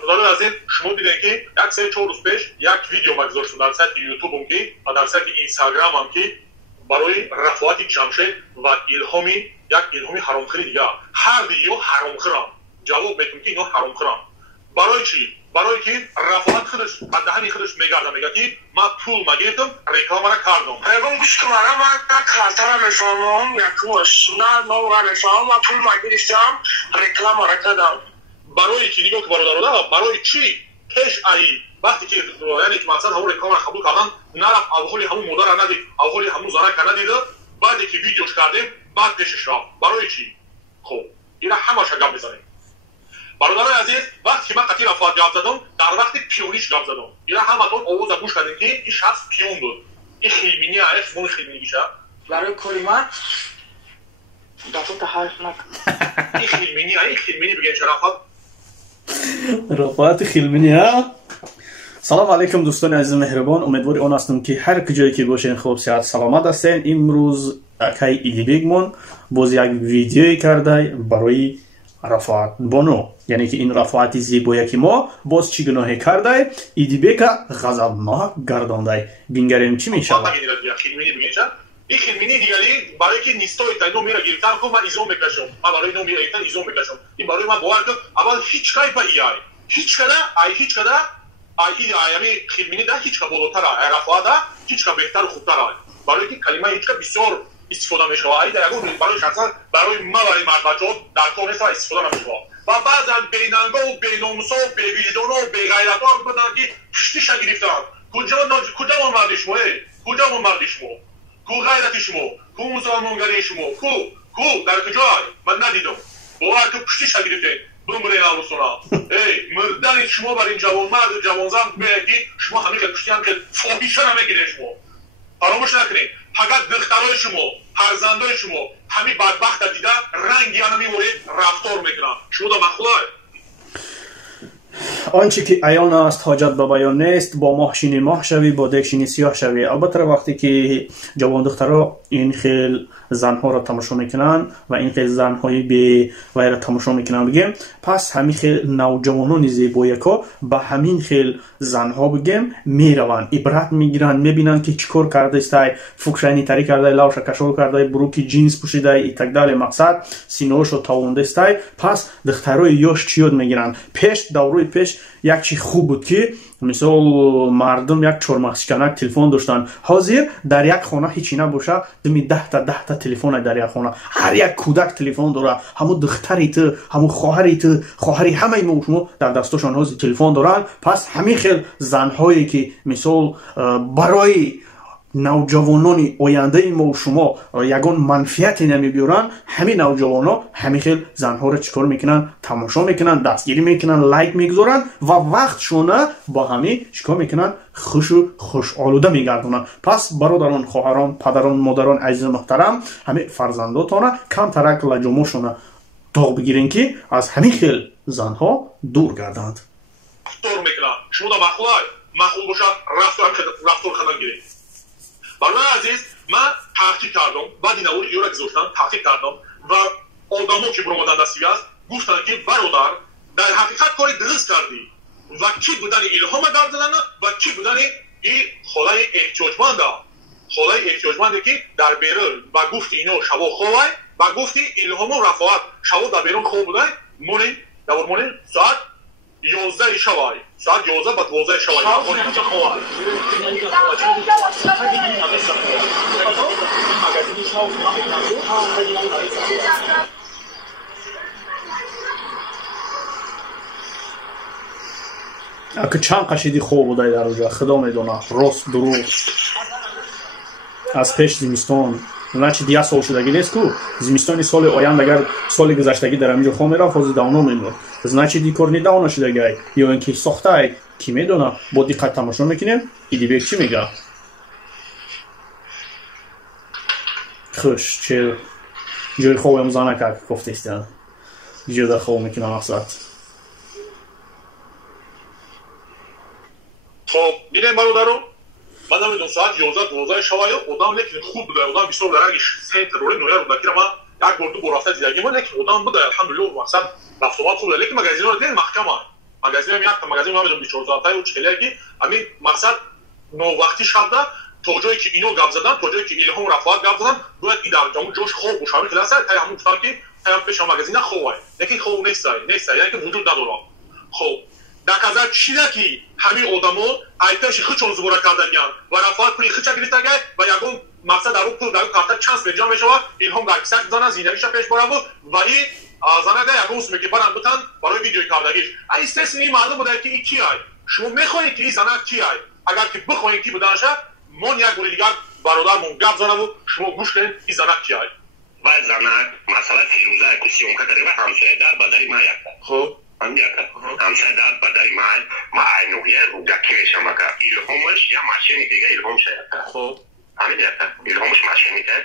бародари азиз, шумо дидед ки як 3-4 рӯз пеш як видео ба гузоштам дар сайти ютубам ки ва дар сайти инстаграмам ки барои рафоати ҷамшед ва илҳоми як илҳоми ҳаромхӯри дига. Ҳар видео ҳаромхӯрам. ҷавоб медиҳам ки ино ҳаромхӯрам. барои чӣ? барое ки рафоат худаш ба даҳани худаш мегарда, мега ки ман пул магирдам, рекламара кардам. Ягон гӯш кунара ман картара мефаҳмам, як машина новра мефаҳмам, ман пул магирифтам, рекламара кардам. барои чӣ? нигоҳ ки бародарода, барои чӣ пеш аи вақте ки яъне ки мақсад ҳамон рекламара қабул кардан, нарафт авҳоли ҳамон модара надид, авҳоли ҳамон занака надида, баъде ки видеош кардем, баъд пешаш рафт. барои чӣ? хуб, ина ҳамаша гап мезанем. бародари азиз, вақте ки ман қатъи рафоат гап задам, дар вақти пиёниш гап задам. ина ҳаматон овоза гӯш кардем ки ин шахс пиён буд. ин хилмини ая шумои хилмини биша. Барои кори ман дафота ҳарф накун. ин хилмини ая, ин хилмини бигем ча рафоат. рафоати хилмини а? салому алайкум дӯстони азизи меҳрубон, умедвори он ҳастам ки ҳар куҷое ки бошен хуб сиҳат саломат ҳастен. имрӯз акай Идибекмон боз як видеое кардай барои рафоат боно, яъне ки ин рафоати зебое ки мо боз чӣ гуноҳе кардай, Идибека ғазабнок гардондай. бингарем чӣ мешавад. ин хилмини дигари барое ки нистои та ино мера гирифтан ку ман изом мекашам. ман барои ино мера гирифтан изом мекашам. ин барои ман бовар ку аввал ҳеҷ кай ба ияй ҳеҷ када ай ҳеҷ када ай аями хилмини да ҳеҷ ка болотара ай рафоата ҳеҷ ка беҳтару хубтара. барое ки калимаи ҳеҷ ка бисёр истифода мешавад. ай да ягон барои шахсан барои ма барои мардбачаҳо дар кор неста истифода намешавад. ва баъзан бенангоу беномусо бевиҷдону беғайратҳо гӯданд ки пуштиша гирифтанд. куҷамон марди шумо куҷамон марди шумо ку ғайрати шумо ку мусулмонгарии шумо ку дар куҷоай ман надидам. бовар ку пуштиша гирифтед бумре наврусона мурдани шумо бар ин ҷавонмарду ҷавонзан меяд ки шумо ҳамин хел пуштиам хел фоҳиша намегиред. шумо фаромӯш накунед, фақат духтарои шумо фарзандои шумо ҳамин бадбахта дида ранги ана меворед рафтор мекунанд. шумо да махлуай онче ки аён аст ҳоҷат ба баён нест. бо моҳ шинӣ моҳ шавӣ, бо дег шинӣ сиёҳ шавӣ. албатта вақте ки ҷавондухтаро ин хел занҳоро тамошо мекунанд ва ин хел занҳои бевайро тамошо мекунанд бигем, пас ҳамин хел навҷавонони зебояко ба ҳамин хел занҳо бигем мераванд, ибрат мегиранд, мебинанд ки чӣ кор кардаистай, фукшайнитарӣ кардай, лавша кашол кардай, буруки ҷинс пӯшидай и так дале. мақсад синоашо тавондаистай. пас духтарои ёш чӣ ёд мегиранд. пеш даврои пеш як чи хуб буд ки мисол мардум як чормахшиканак телефон доштанд. ҳозир дар як хона ҳечи набоша, думи 10 телефона дар як хона. ҳар як кӯдак телефон дора. ҳамун духтари ту, ҳамун хоҳари ту, хоҳари ҳамаи мо шумо дар дастошон ҳозир телефон доранд. пас ҳамин хел занҳое ки мисол барои навҷавонони ояндаи мо шумо ягон манфиате намебиёранд, ҳамин навҷавоно ҳамин хел занҳоро чӣ кор мекунанд, тамошо мекунанд, дастгирӣ мекунанд, лайк мегузоранд ва вақтшона ба ҳамин чӣ кор мекунанд, хушу хушолуда мегардонанд. пас бародарон, хоҳарон, падарон, модарон азизу муҳтарам, ҳамин фарзандотона камтарак лаҷомошона доғ бигирен ки аз ҳамин хел занҳо дур гарданд. шумо да махлул бошад рафтор кардан гиред. бародари азиз, ман таҳқиқ кардам, баъди навори ёра гузоштан таҳқиқ кардам ва одамо ки биромаданд аз сивиаз гуфтанд ки бародар дар ҳақиқат кори дуруст кардӣ ва ки будани илҳома гап задана ва ки будани и холаи эҳтиёҷманда, холаи эҳтиёҷманде ки дар берун ба гуфти ино шаво ховай, ба гуфти илҳому рафоат шаво дар берун хоб будай, монем давр монем соат 11 шавай, соат 11 ба 12 шавай. ака чанд қашиди хоб будай дар оҷа, худо медона, рост дурӯғ. аз пеш зимистон начи 10 сол шудагӣ нест ку. зимистони соли оянд агар соли гузаштагӣ дар ҳаминҷо хо мерафт, ҳозир давно мемурд. значи ди кор недавно шудагай ё ин ки сохтай, ки медона. бо диққат тамошо мекунем. Идибек чӣ мега? хуш, чел ҷои хобам занакак гуфтестан. ҷода хоб мекунам мақсад. хоб, бинем бародарон, ман намедонам соат 11-12 шаваю, одам лекин хуб буда, одам бисёр дараги сентр роли нояр буда, кира ман як бор ду бор рафта дидагим, лекин одам буда, алҳамдулиллаҳ, мақсад рафтомат хуб буда, лекин магазинҳо дидем маҳкаманд. магазин як магазин намедон 24 саатаи уч хеле ки ами мақсад новақти шабда то ҷое ки ино гап задан то ҷое ки Илҳом Рафоат гап задан бояд ин дар ҷамъ ҷош хоб бошад хеласа тай ҳамун гуфтам ки тай пеша магазина хобай лекин хоб нестай яки вуҷуд надорад хоб даказа чида ки ҳамин одамо айташи хичон збора карданян ва Рафоат пули хича гирифтагай ва ягон мақсад дар пул дар карта чанс меҷам мешавад Илҳом дар кисак занан зиндагиша пеш бараву ва ин занага ягон усме ки барам бутан барои видеои кардагиш естественно ин маълум буда ки ин кияй шумо мехоҳед ки ин занак кияй агар ки бихоҳем ки будаша мон як бори дигар бародармон гап занаву шумо гӯш кунед ин занак кияй баъд занак масъала фирӯзае ку сиёмка кардем ҳамсоя дар бадари ма якта хоб ҳамсоя дар бадари ма айнуҳия рудаки мешамака Илҳомаш я машини дига Илҳом шаякта хоб ҳамин якта Илҳомаш машини ка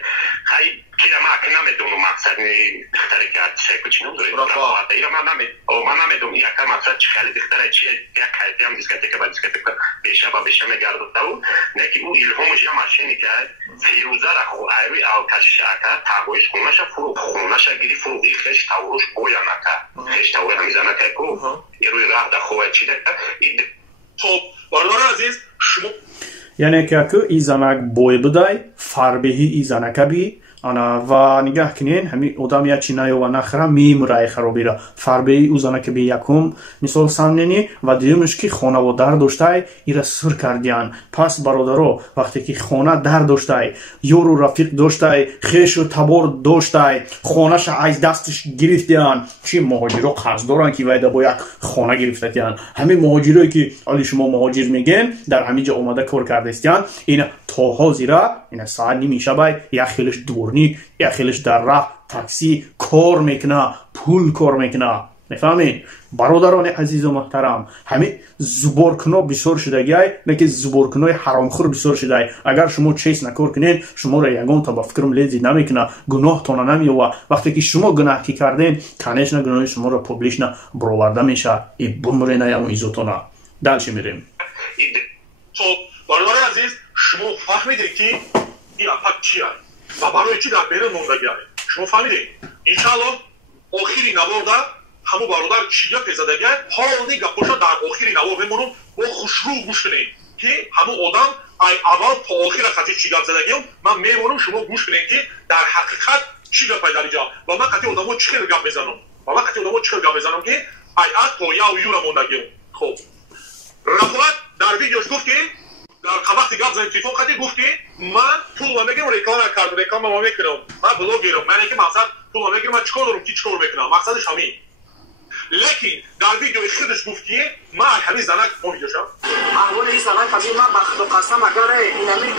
хай кира ма ки намедонам мақсади духтаре ки артишаку чӣ ном дорем Рафоата ира ман намедонам яка мақсад чӣ хали духтаре чи як кайфиам дискотека ба дискотека беша ба беша мегардонтаву неки ӯ Илҳомаш я машини ка фирӯзара айрӯи автошака тағоиш хунаша фурух хунаша гири фурух и хеш тавруш боянака хеш тавруи ҳамин занака ку ирӯи раҳ да хова чида хоб бародари азиз шумо яъне ки аку ин занак бой будай фарбеҳи ин занака би ана ва нигаҳ кинен ҳамин одам ячи наёва нахра мемураи харобира фарбеи ӯ занака би якум мисол самнени ва дуюмаш ки хонавод дар доштай ира сур кардиян пас бародаро вақте ки хона дар доштай ёру рафиқ доштай хешу табор доштай хонаша аз дасташ гирифтиян чи муҳоҷиро қарз доранд ки вайда бо як хона гирифтатиян ҳамин муҳоҷирое ки али шумо муҳоҷир мегӯен дар ҳамин ҷо омада кор кардастиян ина то ҳозира ина саат ними шабай як хелаш дворник як хелаш дар раҳ таксӣ кор мекуна пул кор мекуна мефаҳмед бародарони азизу муҳтарам ҳамин зуборкуно бисёр шудагиай неки зуборкунои ҳаромхӯр бисёр шудай агар шумо чест накор кунед шуморо ягонта ба фикрам лези намекуна гуноҳтона намеёва вақте ки шумо гунаҳ ки кардем конечно гуноҳи шуморо публично бароварда мешавад и бумрена ягон изотона далши мирем хоб бародари азиз шумо фаҳмидед ки ин апак чияй ва барои чӣ дар берун мондагиай шумо фаҳмидед иншааллоҳ охири наворда ҳамун бародар чӣ гапе задагиай ҳолни гапоша дар охири навор мемонам бо хушрӯ гӯш кунед ки ҳамун одам ай аввал то охира қати чӣ гап задагиам ман мемонам шумо гӯш кунед ки дар ҳақиқат чӣ гапай дар инҷа ва ман қати одамо чӣ хел гап мезанам ки ай аз то яв юра мондагиам хоб Рафоат дар видеош гуфт ки дар вақти гап занем телефон қати гуфт ки ман пул ва мегирам реклама кардам реклама ва мекунам ман блогерам мане ки мақсад пул ва мегирам ман чикор дорам ки чикор мекунам мақсадаш ҳамин лекин дар видеои худаш гуфт ки ман ҳамин занак мо видеошам аҳволи ин занак ҳамин ман ба худо қасам агар инамин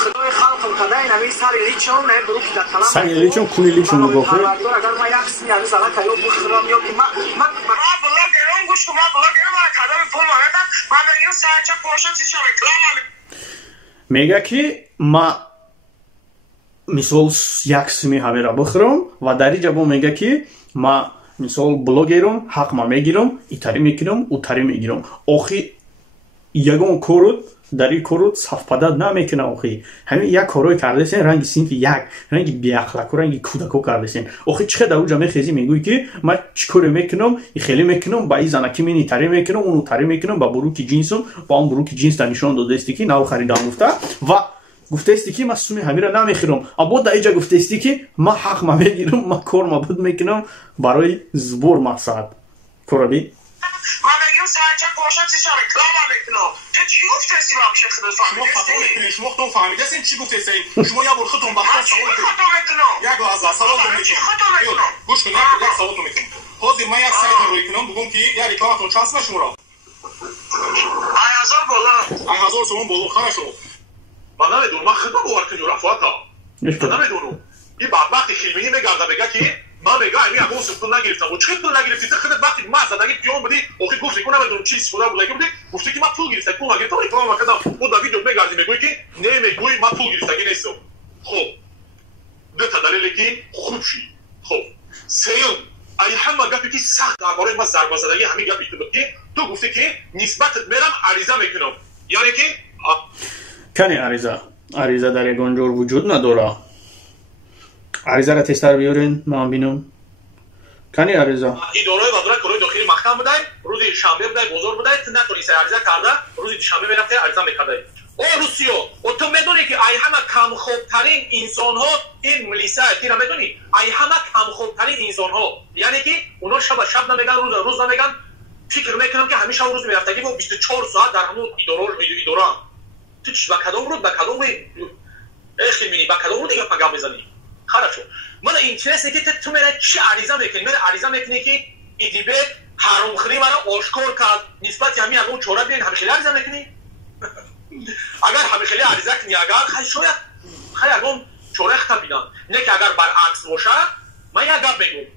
худои халқам када инамин сари личом не буруки дар талаб сари личом куни личом мугофи агар ман як сими ҳамин занака ё бихӯрам ё ки ман блогерам гӯш кун ман блогерам ман кадами пул марадам ман мегирам саача поша чиша реклама мега ки ма мисол як сими ҳамеро бихӯрам ва дар ин ҷавоб мега ки ма мисол блогерам ҳақ ма мегирам итари мекунам утари мегирам охи ягон корут дар ин корут сафпадад намекунам охи ҳамин як корҳое кардасен ранги синфи як ранги биахлаку ранги кӯдако кардасен охи чӣ дар уҷа мехезӣ мегӯӣ ки ман чӣ коре мекунам хеле мекунам ба ин занаки мен итари мекунам он утари мекунам ба буруки ҷинсам ба он буруки ҷинсда нишон додасти ки нав харидам гуфта ва гуфтаисти ки ман суми ҳамира намехӯрам або дар инҷа гуфтаисти ки ман ҳақ ма мегирам ман кор мабуд мекунам барои збор мақсад кораби ман мегирам саача поша чиша реклама мекунам то чӣ гуфтаисти вообще худо фаҳмидастӣ шумо худтон фаҳмидастин чӣ гуфтаистед шумо як бор худтон ба худо мекунам як лаҳза саволтон мекунам гӯш кунед як саволтон мекунам ҳозир ман як сайтро рӯй кунам бигӯм ки як рекламатон чанд сум шуморо 1000 бола 1000 сомон боло хорошо ман намедонам ман худо бовар кунем Рафоата ман намедонам ин бадбахти хилминӣ мегарда мега ки ман мега ами ягон сум пул нагирифтам чӣ пул нагирифти ти худат вақти ман задаги пиён будӣ охир гуфти ку намедонам чӣ истифода будаги будӣ гуфти ки ман пул гирифта пул нагирифтам реклама кардам бо дар видео мегарди мегӯӣ ки не мегӯӣ ман пул гирифтагӣ нестам хоб дута далеле ки хуб шӣ хоб сеюм ай ҳама гапе ки сахт дар бораи ман зарбазадагӣ ҳамин гапи ту буд ки ту гуфти ки нисбатат мерам ариза мекунам яъне ки кане ариза дар ягон ҷо вуҷуд надора аризаро тезтар биёрен ман бинам кане ариза идораи вазорати корои дохили маҳкам будай روزی شنبه بودای بزرگ بودای نتونستی عریضه کرده روزی شنبه میرفته عریضه میکرده او روسیو و تو میدونی که ای همه کم خوبترین انسان ها این ملیسه تیرا میدونی ای همه کم خوبترین انسان ها یعنی که اونا شب نمیگن روز نمیگن فکر میکنم که همیشه روز میرفتگی با 24 ساعت در همون اداره تو چی با کدام رود با کدام خیلی با کدام رود دیگه پیغام میزنی خراشو من اینترست که تو میره چی عریضه میکنی میره عریضه میکنی که ایدیبه حرام خوری مرا آشکار کرد نسبت همین اون چوره بین همیشه عریضه میکنی اگر همیشه عریضه کنی اگر شاید خیلی اون چوره ختم بیدن نه که اگر برعکس باشه من یک گپ میگم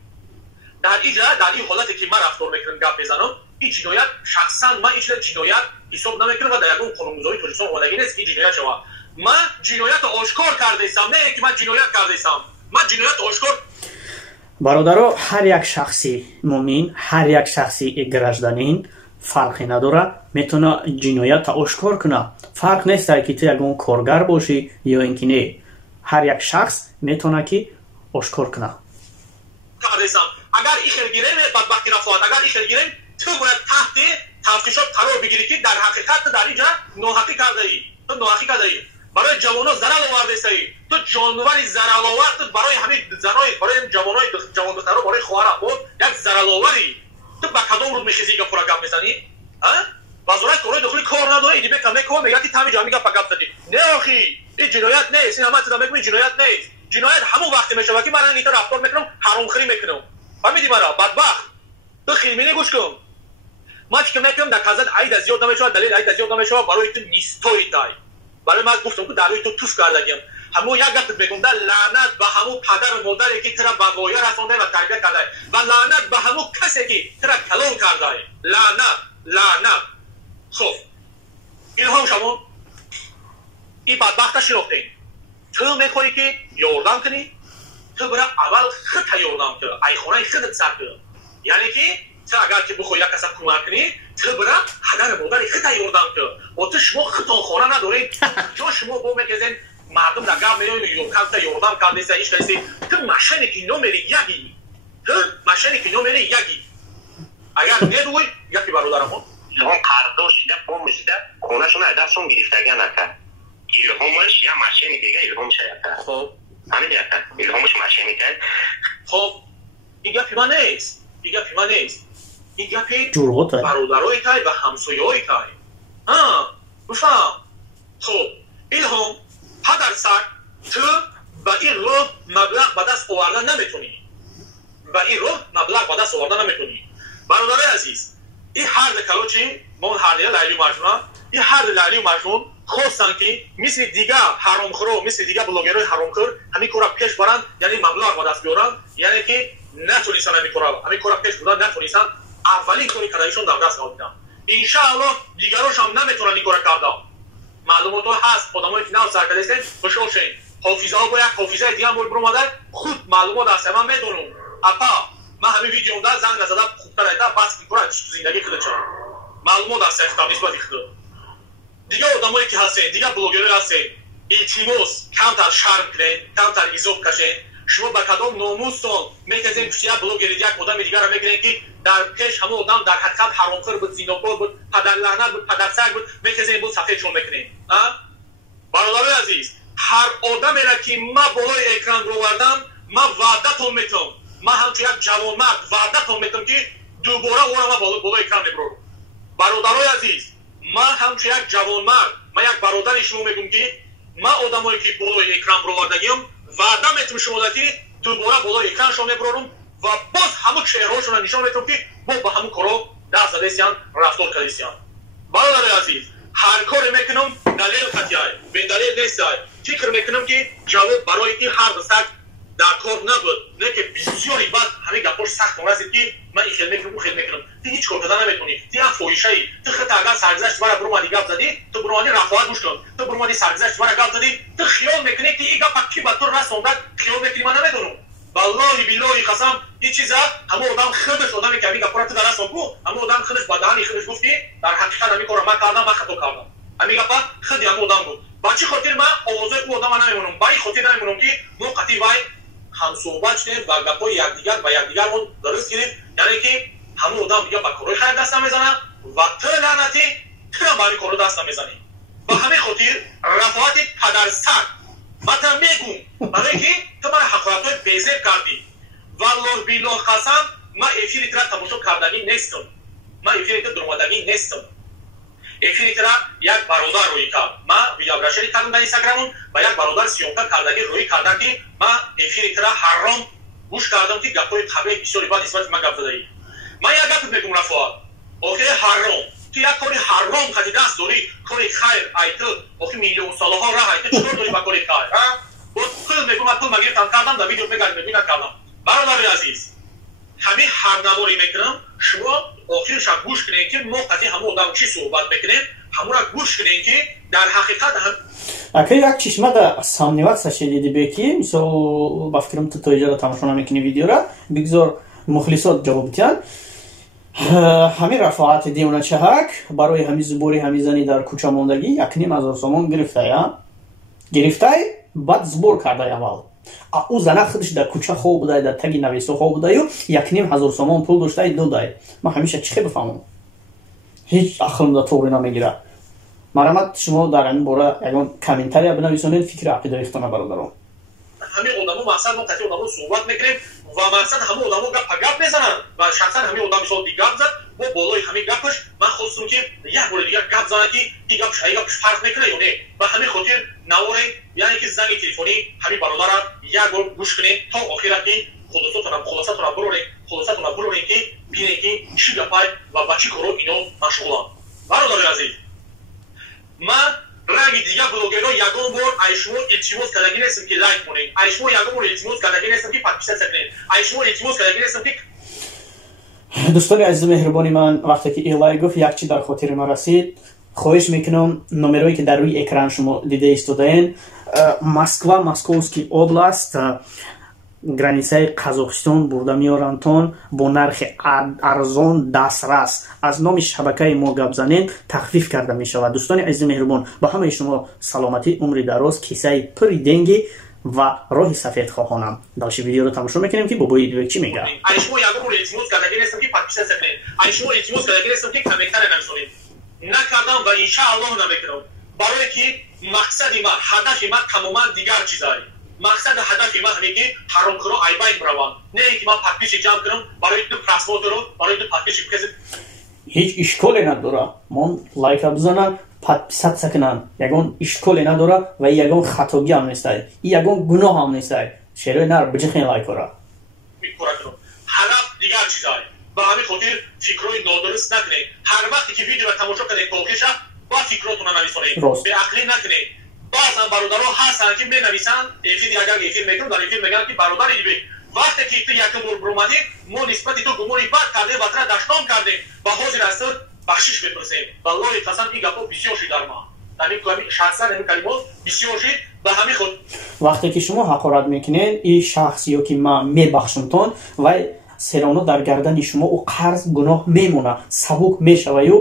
در این حالتی که من رفتار میکنم گپ میزنم این جنایت شخصا من هیچ جنایت حساب نمیکنم و در اون قانونگذاری توریستان اومدگی نیست که جنایت شوه من جنایت آشکار کرده ایستم نه که من جنایت کرده ایستم من جنایت آشکار برادرها هر یک شخصی مؤمن هر یک شخصی گражданин فرقی نداره میتونه جنایت آشکار کنه فرق نیست که تو یک کارگر باشی یا اینکه نه هر یک شخص میتونه که آشکار کنه کرده ایستم اگر این خیرگیره بدبختی رفت اگر این خیرگیره تو باید تحت تفتیشات قرار بگیری که در حقیقت در اینجا ناحقی کرده ای تو ناحقی کرده ای برای جوانان ضرر آورده ای تو جانوری ضرر آورد برای همین زنای برای جوانای جوان دخترها برای خواهر خود یک ضرر آوری تو با کدام رو میشی که پورا گپ میزنی ها وزارت کارهای داخلی کار نداره ایدی بکنه که میگه که تمی جا میگه گپ زدی نه آخی این جنایت نیست این همه میگم جنایت نیست جنایت همون وقتی میشه که من اینطور رفتار میکنم حرام خوری میکنم فهمیدی مرا بدبخت تو خیلی گوش کن ما فکر میکنم در کازت عید از یاد نمیشه دلیل عید از یاد نمیشه برای تو نیستوی تای برای من گفتم که دروی تو توف کردگیم همون یک گفت میگم در لعنت به همون پدر و مادری که ترا به وایر رسونده و تربیت کرده و لعنت به همون کسی که ترا کلام کرده لعنت خب این هم شما این بدبخت شناخته تو میخوایی که یاردم کنی تو برای اول خود یاردم کنی ای خونه خودت سر کنی یعنی که تو اگر که بخوای یک کسی کمک کنی تو برای پدر مادری خود یاردم کنی و تو شما خودتان خانه ندارید چون شما با میگذین مردم در گام میرین یاردم کرده ایش کسی تو ماشینی که نمیری یکی تو ماشینی که نمیری یکی اگر ندوی یکی برادرم اون قرارداد شده بوم شده خونه‌شون از دستشون گرفتگی نکرد ایلهامش یا ماشینی دیگه ایلهام شده خب همین دیگه ایلهامش ماشینی کرد خب این گپی من نیست این گپی جورغوته برادرای تای و همسایه‌های تای بفهم خب ایلهام پدر سر تو با این رو مبلغ به دست آوردن نمیتونی برادرای عزیز این هر کلوچی ما هر لیلی مجنون این هر لیلی مجنون خواستن که مثل دیگه حرامخورا مثل دیگه بلاگرای حرامخور همین کارا پیش برن یعنی مبلغ به دست بیارن یعنی که نتونستن همین کارا پیش بردن نتونستن اولین کاری که ایشون در دست آوردن ان شاء الله دیگراش هم نمیتونن این کارا کردن معلومات هست آدمایی که نو سرکرده است بشوشین حافظه ها باید حافظه دیگه هم برو مادر خود معلومات هست من میدونم اپا من همین ویدیو دا زنگ زدم خوبتر ایتا بس میکنه زندگی خود چرا معلومات هست اختار نسبتی خود دیگه آدمایی که هستین دیگه بلوگرای هستین ایتیموس کمتر شرم کنین کمتر ایزوب کشین شما با کدام ناموستون میتونید کشیه بلوگری یک آدم دیگه را میگیرین که در پیش همون آدم در حقیقت حرامخور بود زینوخور بود پدر لعنت بود پدر سگ بود میتونید بود صفحه چون میکنین برادرای عزیز هر آدمی را که ما بالای اکران رو وردم ما وعدتون میتونم ما همچون یک جوانمرد وعدتون میتونم که دوباره او را ما بالای اکران میبرم برادرای عزیز ما همچون یک جوانمرد ما یک برادر شما میگم که ما آدمایی که بالای اکران رو وردگیم وعده میتونم شما که دوباره بالای اکران شما میبرم و باز همون چهرهاشون را نشان میتونم که با همون کارو دست زده‌استیان رفتار کرده‌استیان برادرای عزیز هر کاری میکنم دلیل خطیه به دلیل نیست فکر میکنم که جواب برای این هر سگ در کار نبود نه که بسیاری بعد همه گپاش سخت رسید که من این خیلی میکنم اون خیلی میکنم تو هیچ کار کردن نمیتونی تو یک فویشه‌ای تو خط اگر سرگذشت برای برومانی گپ زدی تو برومانی رفاقت گوش کن تو برومانی سرگذشت برای گپ زدی تو خیال میکنی که این گپ کی به تو رسوند خیال میکنی من نمیدونم والله بالله قسم این چیزا همون آدم خودش آدمی که میگه پرات در اصل کو همون آدم خودش با دهانی خودش گفت که در حقیقت همین کارو من کردم من خطا کردم همین گپا خودی همون آدم بود با چی خاطر من آوازه او آدم نمیمونم با این خاطر نمیمونم که موقتی وای هم صحبت شدیم و گپای یکدیگر و یکدیگر رو درست کردیم یعنی که ҳамун одам дига ба корҳои хайр даст намезанад ва ту лаънатӣ тунам ба ҳамин корҳо даст намезанӣ. ба ҳамин хотир рафоати падарсар матан мегум барое ки ту мара ҳақоратҳои безеб кардӣ. валлоҳ биллоҳ қасам ман эфири тира тамошо кардагӣ нестам, ман эфири тира дурмадагӣ нестам. эфири тира як бародар рӯӣ кард, ман видеообращение кардам дар инстаграмон ва як бародар сиёмка кардагӣ рӯӣ карда ки ман эфири тира ҳарром гӯш кардам ки гапҳои қабеҳ бисёри бад нисбати ман гап задаӣ. ман як гапе мегум рафоат, охири ҳарром ту як кори ҳарром қади даст дорӣ, кори хайр айту охи миллионсолаҳо раҳ айту чикор дорӣ ба кори хайр? пул мегум, ман пул магирифтам кардам, дар видео мегарим мегӯ накардам. бародари азиз, ҳамин ҳарнамоӣ мекунам, шумо охирша гӯш кунед ки мо қати ҳамон одам чӣ суҳбат мекунем, ҳамонра гӯш кунед ки дар ҳақиқат ака як чишма да самни вақтсаше диди беки мисол ба фикрам ту тоиҷара тамошо намекунӣ видеора бигзор мухлисот ҷавоб диҳанд. ҳамин рафоати девначаҳак барои ҳамин зубори ҳамин зани дар кӯча мондагӣ 1,500 сомон гирифтай баъд збор кардай аввал ӯ зана худаш дар кӯча хоб будай, дар таги навесо хоб будаю 1,500 сомон пул доштай додай. ман ҳамеша чӣ хел бифаҳмам, ҳеҷ ақлмда тоғри намегирад. марамат шумо дар ҳамин бора ягон комментария бинависонед фикри ақидаихтона бародарон. ҳамин одамо мақсад мо қати одамо суҳбат мекунем ва мақсад ҳамин одамо гапа гап мезананд ва шахсан ҳамин одам мисол ди гап зад, мо болои ҳамин гапаш ман хостум ки як бори дигар гап занад ки и гапш ай гапш фарқ мекунад ё не. ба ҳамин хотир наворем яъне ки занги телефонӣ ҳамин бародара як бор гӯш кунед то охира ки хулосатона буронем ки бинем ки чӣ гапай ва ба чӣ коро ино машғуланд. бародари азиз, ман ранги дига блогерҳо ягон бор ай шумо илтимос кардагӣ нестам ки лайк монед, ай шумо ягон бор илтимос кардагӣ нестам ки подписатсия кунед, ай шумо илтимос кардагӣ нестам ки. дӯстони азизи меҳрубони ман, вақте ки Илай гуфт як чӣ дар хотири ман расид, хоҳиш мекунам номерое ки дар рӯи экран шумо дида истодаен, Москва, Московский област, границаи Қазоқистон бурда меорантон бо нархи арзон дастрас. аз номи шабакаи мо гап занед тахфиф карда мешавад. дӯстони азизи меҳрубон, ба ҳамаи шумо саломатӣ, умри дароз, кисаи пури денги ва роҳи сафед хоҳонам. далши видеоро тамошо мекунем ки бобои идвек чӣ мегӯяд. ай шумо ягон бор илтимос кардагӣ нестам ки подписатсия кунед, ай шумо илтимос кардагӣ нестам ки комментария нависонед. накардам ва иншааллоҳ намекунам, барое ки мақсади ман, ҳадафи ман тамоман дигар чизае. мақсад ҳадафи ман ҳаме ки ҳаромкоро айбайн бираванд, не ин ки ман подписчик ҷамъ кунам барои ду просмотрро, барои ду подписчик касе. ҳеҷ ишколе надора мон лайка бизанам, подписатсия кунам, ягон ишколе надора ва ягон хатогӣ ҳам нестай, ягон гуноҳ ҳам нестай. шерои нар биҷихен лайкора ҳадаф дигар чизае. ба ҳамин хотир фикрҳои нодуруст накунед. ҳар вақте ки видеоро тамошо кардед то охирша ба фикротона нависонед, беақлӣ накунед. баъзан бародарҳо ҳастанд ки менависанд эфири агар эфир мекунам дар эфир мегӯянд ки бародари дибек вақте ки ту якум бор биромадӣ мо нисбати ту гумони бад кардем ва тра даштон кардем ва ҳозир аз ту бахшиш мепурсем. валлоҳи қасам ин гапҳо бисёр шид дар ман, шахсан ин калимот бисёр шид. ба ҳамин ход вақте ки шумо ҳақорат мекунед ин шахс ё ки ман мебахшумтон вай серона дар гардани шумо ӯ қарз гуноҳ мемона, сабук мешаваю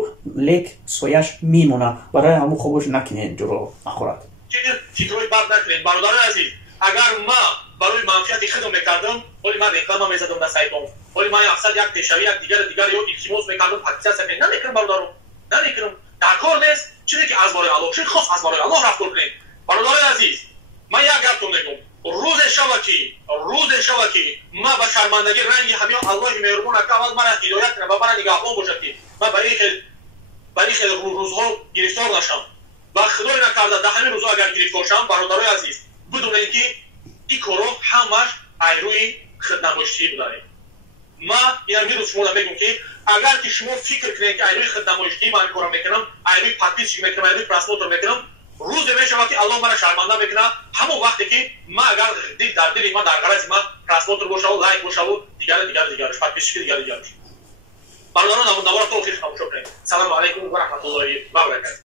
лек сояш мемона. барои ҳамун хобош накунед ҷуро ҳақорат. фикрҳои бад накунед. бародари азиз, агар ман барои манфиати худам мекардам, оли ман реклама мезадам дар сайтом, оли ман мақсад як пешавӣ як дигари ё илтимос мекардам подписатсия кунед, намекунам бародаро, намекунам. дар кор нест, чизе ки аз бораи Аллоҳ шуд, хос аз бораи Аллоҳ рафтор кунед. бародари азиз, ман як гапто мегӯям, рӯзе шава ки ман ба шармандагӣ ранги ҳамин Аллоҳи меҳрубон ака аввал мара ҳидоят кунад ва мара нигаҳбон бошад ки ман ба ин хел рӯзҳо гирифтор нашам ва худое накарда дар ҳамин рӯзҳо агар гирифтор шавам, бародарои азиз, бидонед ки ин корҳо ҳамаш айрӯи худнамоишӣ будае. ман ин рӯз шумо мегӯям ки агар ки шумо фикр кунед ки айрӯи худнамоишӣ ман кора мекунам, айрӯи подписчик мекунам, айрӯи просмотр мекунам, рӯзе мешавад ки Аллоҳ мара шарманда мекунад. ҳамон вақте ки ман агар дар дили ман дар ғарази ман просмотр бошаву лайк бошаву дигараш подписчики дигараш. бародарон навора то охир хамошо кунед. салому алайкум ва раҳматуллоҳи ва баракатуҳ.